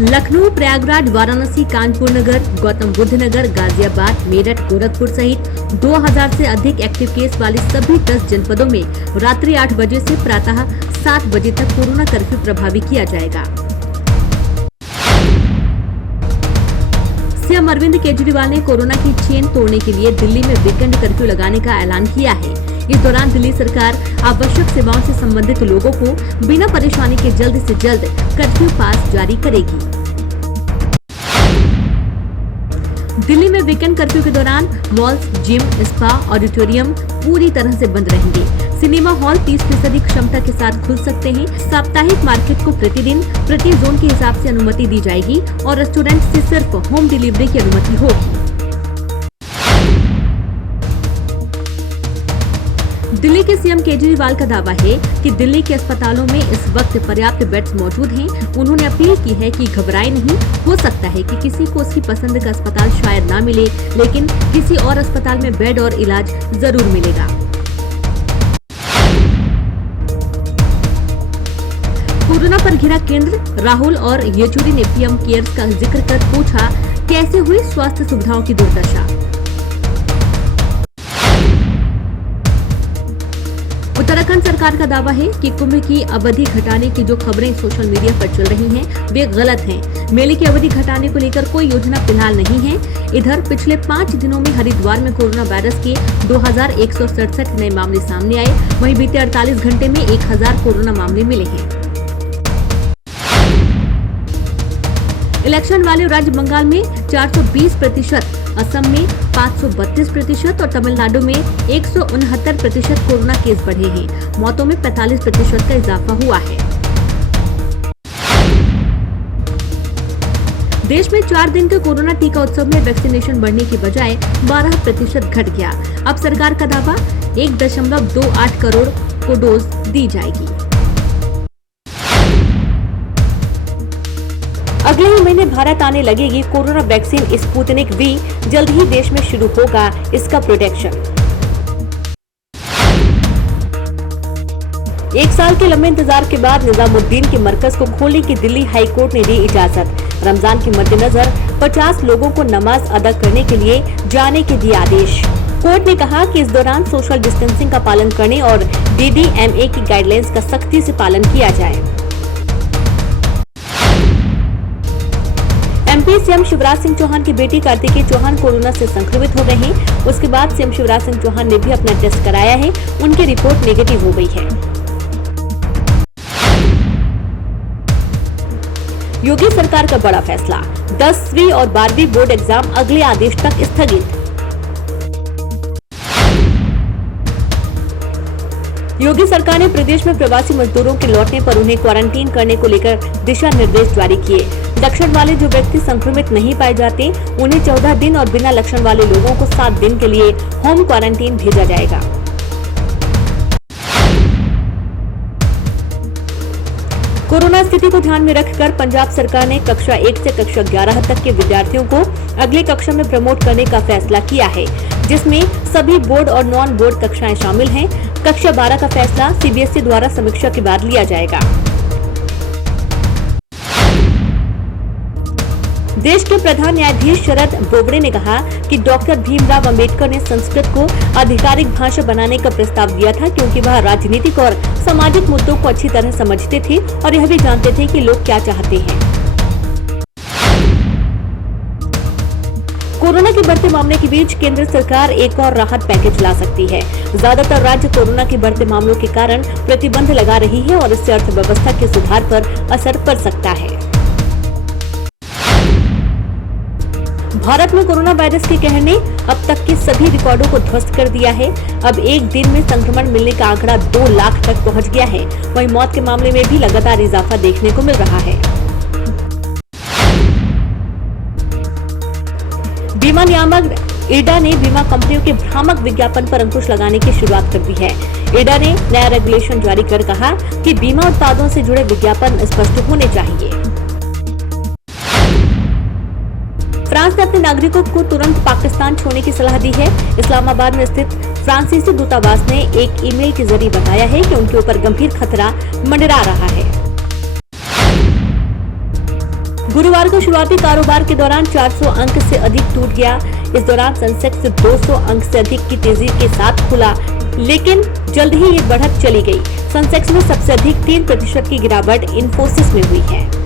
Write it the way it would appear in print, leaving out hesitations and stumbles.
लखनऊ, प्रयागराज, वाराणसी, कानपुर नगर, गौतम बुद्ध नगर, गाजियाबाद, मेरठ, गोरखपुर सहित 2000 से अधिक एक्टिव केस वाले सभी 10 जनपदों में रात्रि 8 बजे से प्रातः 7 बजे तक कोरोना कर्फ्यू प्रभावी किया जाएगा। सीएम अरविंद केजरीवाल ने कोरोना की चेन तोड़ने के लिए दिल्ली में वीकेंड कर्फ्यू लगाने का ऐलान किया है। इस दौरान दिल्ली सरकार आवश्यक सेवाओं से संबंधित लोगों को बिना परेशानी के जल्द से जल्द कर्फ्यू पास जारी करेगी। दिल्ली में वीकेंड कर्फ्यू के दौरान मॉल्स, जिम, स्पा, ऑडिटोरियम पूरी तरह से बंद रहेंगे। सिनेमा हॉल 30% क्षमता के साथ खुल सकते हैं। साप्ताहिक मार्केट को प्रतिदिन प्रति जोन के हिसाब से अनुमति दी जाएगी और रेस्टोरेंट से सिर्फ होम डिलीवरी की अनुमति होगी। दिल्ली के सीएम केजरीवाल का दावा है कि दिल्ली के अस्पतालों में इस वक्त पर्याप्त बेड्स मौजूद हैं। उन्होंने अपील की है कि घबराएं नहीं। हो सकता है कि किसी को उसकी पसंद का अस्पताल शायद ना मिले, लेकिन किसी और अस्पताल में बेड और इलाज जरूर मिलेगा। कोरोना पर घिरा केंद्र, राहुल और येचुरी ने पीएम केयर्स का जिक्र कर पूछा, कैसे हुई स्वास्थ्य सुविधाओं की दुर्दशा। उत्तराखंड सरकार का दावा है कि कुंभ की अवधि घटाने की जो खबरें सोशल मीडिया पर चल रही हैं, वे गलत हैं। मेले की अवधि घटाने को लेकर कोई योजना फिलहाल नहीं है। इधर पिछले 5 दिनों में हरिद्वार में कोरोना वायरस के 2167 नए मामले सामने आए। वहीं बीते 48 घंटे में 1000 कोरोना मामले मिले हैं। इलेक्शन वाले राज्य बंगाल में 420%, असम में 532% और तमिलनाडु में 169% कोरोना केस बढ़े हैं। मौतों में 45% का इजाफा हुआ है। देश में 4 दिन के कोरोना टीका उत्सव में वैक्सीनेशन बढ़ने की बजाय 12% घट गया। अब सरकार का दावा 1.28 करोड़ को डोज दी जाएगी। अगले ही महीने भारत आने लगेगी कोरोना वैक्सीन स्पुतनिक वी। जल्द ही देश में शुरू होगा इसका प्रोडक्शन। 1 साल के लंबे इंतजार के बाद निजामुद्दीन के मरकज को खोलने की दिल्ली हाई कोर्ट ने दी इजाजत। रमजान के मद्देनजर 50 लोगों को नमाज अदा करने के लिए जाने के दिए आदेश। कोर्ट ने कहा कि इस दौरान सोशल डिस्टेंसिंग का पालन करने और DDMA की गाइडलाइंस का सख्ती से पालन किया जाए। MP सीएम शिवराज सिंह चौहान की बेटी कार्तिकी चौहान कोरोना से संक्रमित हो गए हैं। उसके बाद सीएम शिवराज सिंह चौहान ने भी अपना टेस्ट कराया है। उनकी रिपोर्ट नेगेटिव हो गई है। योगी सरकार का बड़ा फैसला, 10वीं और 12वीं बोर्ड एग्जाम अगले आदेश तक स्थगित। योगी सरकार ने प्रदेश में प्रवासी मजदूरों के लौटने पर उन्हें क्वारंटीन करने को लेकर दिशा निर्देश जारी किए। लक्षण वाले जो व्यक्ति संक्रमित नहीं पाए जाते, उन्हें 14 दिन और बिना लक्षण वाले लोगों को 7 दिन के लिए होम क्वारंटीन भेजा जाएगा। कोरोना स्थिति को ध्यान में रखकर पंजाब सरकार ने कक्षा 1 से कक्षा 11 तक के विद्यार्थियों को अगली कक्षा में प्रमोट करने का फैसला किया है, जिसमें सभी बोर्ड और नॉन बोर्ड कक्षाएं शामिल हैं। कक्षा 12 का फैसला CBSE द्वारा समीक्षा के बाद लिया जाएगा। देश के प्रधान न्यायाधीश शरद बोबड़े ने कहा कि डॉक्टर भीमराव अंबेडकर ने संस्कृत को आधिकारिक भाषा बनाने का प्रस्ताव दिया था, क्योंकि वह राजनीतिक और सामाजिक मुद्दों को अच्छी तरह समझते थे और यह भी जानते थे कि लोग क्या चाहते हैं। कोरोना के बढ़ते मामले के बीच केंद्र सरकार एक और राहत पैकेज ला सकती है। ज्यादातर राज्य कोरोना के बढ़ते मामलों के कारण प्रतिबंध लगा रही है और इससे अर्थव्यवस्था के सुधार पर असर पड़ सकता है। भारत में कोरोना वायरस के कहर ने अब तक के सभी रिकॉर्डों को ध्वस्त कर दिया है। अब एक दिन में संक्रमण मिलने का आंकड़ा 2 लाख तक पहुंच गया है। वहीं मौत के मामले में भी लगातार इजाफा देखने को मिल रहा है। बीमा नियामक IRDA ने बीमा कंपनियों के भ्रामक विज्ञापन पर अंकुश लगाने की शुरुआत कर दी है। IRDA ने नया रेगुलेशन जारी कर कहा कि बीमा उत्पादों से जुड़े विज्ञापन स्पष्ट होने चाहिए। फ्रांस ने अपने नागरिकों को तुरंत पाकिस्तान छोड़ने की सलाह दी है। इस्लामाबाद में स्थित फ्रांसीसी दूतावास ने एक ईमेल के जरिए बताया है कि उनके ऊपर गंभीर खतरा मंडरा रहा है। गुरुवार को शुरुआती कारोबार के दौरान 400 अंक से अधिक टूट गया। इस दौरान सेंसेक्स 200 अंक से अधिक की तेजी के साथ खुला, लेकिन जल्द ही ये बढ़त चली गई। सेंसेक्स में सबसे अधिक 3% की गिरावट इन्फोसिस में हुई है।